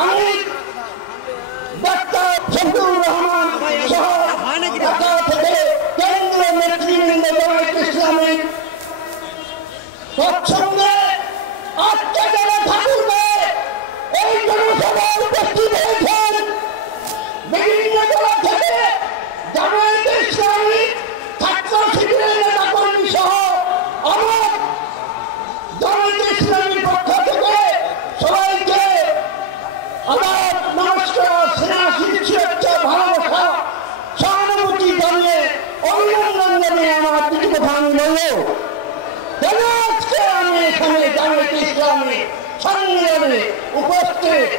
আমি ডাক্তার ফজলুর রহমান সহ ঢাকা থেকে কেন্দ্রীয় নেতৃবৃন্দ জামায়াতে ইসলামী তৎসঙ্গে আজকে যারা ঠাকুরবে এই জনসভায় উপস্থিত হয়েছেন বিভিন্ন জেলা থেকে জামায়াতে ইসলামী ছাত্র শিবিরের নেতাকর্মী সহ আমার জামায়াতে ইসলামীর পক্ষ থেকে সবাইকে আদাব নমস্কার স্নেহ শুভেচ্ছা ভালোবাসা সহানুভূতি জানিয়ে অভিনন্দন জানিয়ে আমার কিছু কথা আমি বলব। আজকে আমি এখানে জামায়াতে ইসলামী সম্মেলনে উপস্থিত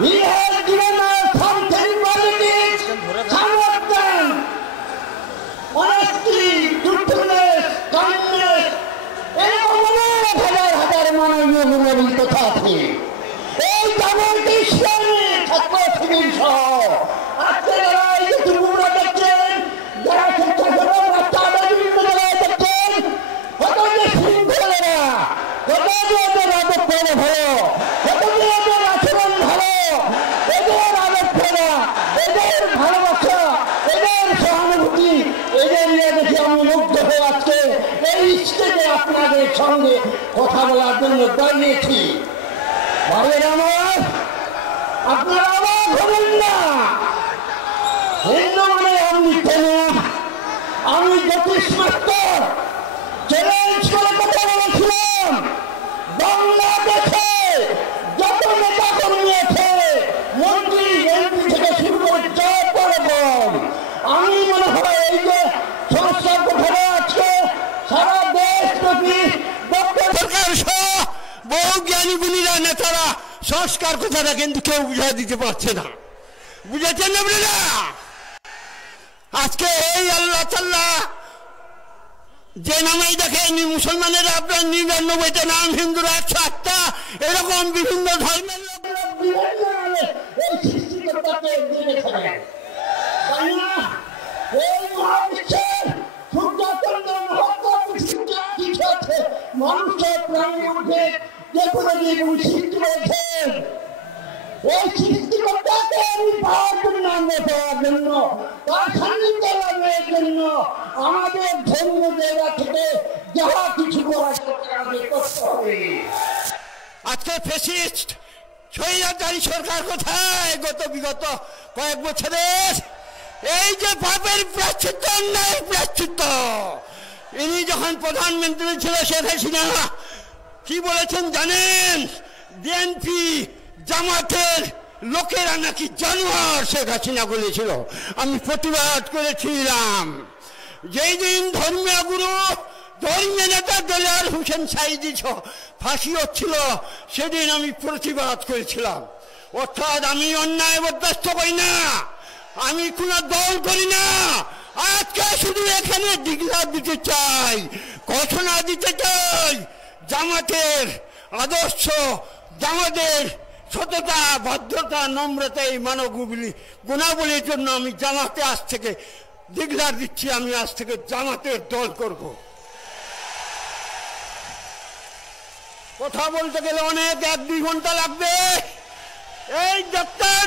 He has given us something qualities, samarthan, honesty, truthfulness, kindness. এরকম অনেক হাজার হাজার মাননীয় গুণাবলী কথা আছে। এই জামায়াতে ইসলামী ছাত্র শিবির সহ আজকে যারা এই যে যুবকরা দেখছেন, যারা স্বেচ্ছাসেবক রাস্তাঘাটে বিভিন্ন জায়গায় দেখছেন, কত যে শৃঙ্খলেরা, কত যে ওদের আদব ভালো, কত যে ওদের আচরণ ভালো, এদের আদর্শরা, এদের ভালোবাসা, এদের সহানুভূতি, এদের নিয়ে দেখি আমি মুগ্ধ হয়ে আজকে এই স্টেজে আপনাদের সঙ্গে কথা বলার জন্য দাঁড়িয়েছি। ভাইয়ের আমার, আপনারা অবাক হবেন না, হিন্দু মানে আমি কেন, আমি জ্যোতিষ মাস্টার চ্যালেঞ্জ করে কথা বলেছিলাম, বাংলাদেশে যত নেতা কর্মী আছে, মন্ত্রী এমপি থেকে শুরু করে যতরকম, আমি মনে হয় এই যে সংস্কার কথাটা আজকে সারা দেশব্যাপী ডক্টর সরকার সহ বহু জ্ঞানী গুণীরা নেতারা সংস্কার কথাটা কিন্তু কেউ বুঝাই দিতে পারছে না। বুঝেছেন না? আজকে এই আল্লাহ তাআলা যে নামেই দেখেন মুসলমানেরা আপনার 99টা নাম, হিন্দুরা 108টা, এরকম বিভিন্ন ধর্মের মানুষের প্রাণের মধ্যে যে কোনো সৃষ্টি রয়েছেন, ওই সৃষ্টিকর্তাকে আমি পাওয়ার জন্য, আমরা পাওয়ার জন্য, তার সান্নিধ্য লাভের জন্য আমাদের ধর্মীয় জায়গা থেকে যাহা কিছু করার আমাদের করতে হবে। আজকে ফ্যাসিস্ট স্বৈরাচারী সরকার কোথায়? বিগত কয়েক বছরের এই যে পাপের প্রায়শ্চিত্ত, অন্যায়ের প্রায়শ্চিত্ত, ইনি যখন প্রধানমন্ত্রী ছিল শেখ হাসিনা কি বলেছেন জানেন? বিএনপি জামাতের লোকেরা নাকি জানোয়ার শেখ হাসিনা বলেছিল। আমি প্রতিবাদ করেছিলাম। যেই দিন ধর্মীয় গুরু, ধর্মীয় নেতা দেলোয়ার হোসেন সাঈদী ফাঁসি হচ্ছিল, সেদিন আমি প্রতিবাদ করেছিলাম। অর্থাৎ আমি অন্যায় বরদাস্ত করি না, আমি কোন দল করি না। আজকে শুধু এখানে ডিক্লার দিতে চাই, ঘোষণা দিতে চাই, জামাতের আদর্শ, জামাতের সততা, ভদ্রতা, নম্রতা, এই মানব গুণাবলীর জন্য আমি জামাতে আজ থেকে ডিক্লার দিচ্ছি, আমি আজ থেকে জামাতের দল করব। কথা বলতে গেলে অনেক 1-2 ঘন্টা লাগবে। এই ডক্টর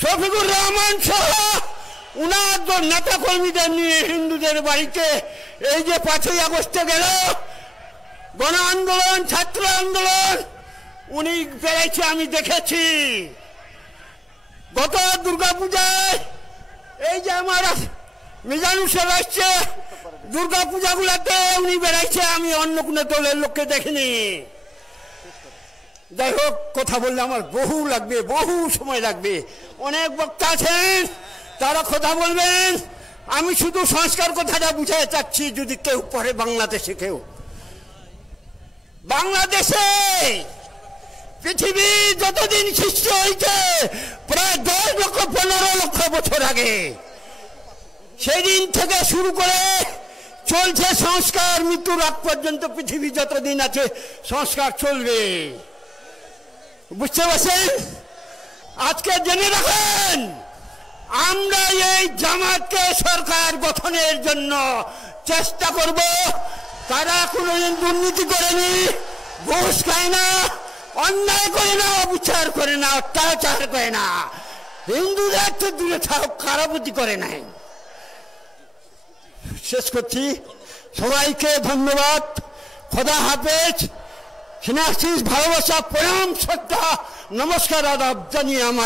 শফিকুর রহমান সহ উনার নেতা কর্মীদের নিয়ে হিন্দুদের বাড়িতে এই যে 5ই আগস্টে গেল গণ আন্দোলন, ছাত্র আন্দোলন, উনি বেড়াইছে, আমি দেখেছি। গত দুর্গাপূজায় এই যে আমার মিজানুর সাহেব আসছে, দুর্গাপূজাগুলোতে উনি বেড়াইছে, আমি অন্য কোনো দলের লোককে দেখিনি। যাই হোক, কথা বললে আমার বহু লাগবে, বহু সময় লাগবে। অনেক বক্তা আছেন, তারা কথা বলবেন। আমি শুধু সংস্কার কথাটা বুঝাতে চাচ্ছি, যদি কেউ পড়ে বাংলাদেশে, কেউ বাংলাদেশে পৃথিবী যতদিন সৃষ্টি হয়েছে প্রায় 10 লক্ষ 15 লক্ষ বছর আগে, সেদিন থেকে শুরু করে চলছে সংস্কার। মৃত্যুর আগ পর্যন্ত পৃথিবী যতদিন আছে সংস্কার চলবে। বুঝতে পারছেন? আজকে জেনে রাখেন, আমরা এই জামাতকে সরকার গঠনের জন্য চেষ্টা করব। তারা কোনোদিন দুর্নীতি করেনি, ঘুষ খায় না, অন্যায় করে না, অবিচার করে না, অত্যাচার করে না, হিন্দুদের তো দূরে থাক, খারাপতি করে নাই। শেষ করছি, সবাইকে ধন্যবাদ, খোদা হাফেজ, সিনাসিস, ভালোবাসা, প্রণাম, শ্রদ্ধা, নমস্কার, আদাব জানিয়ে আমার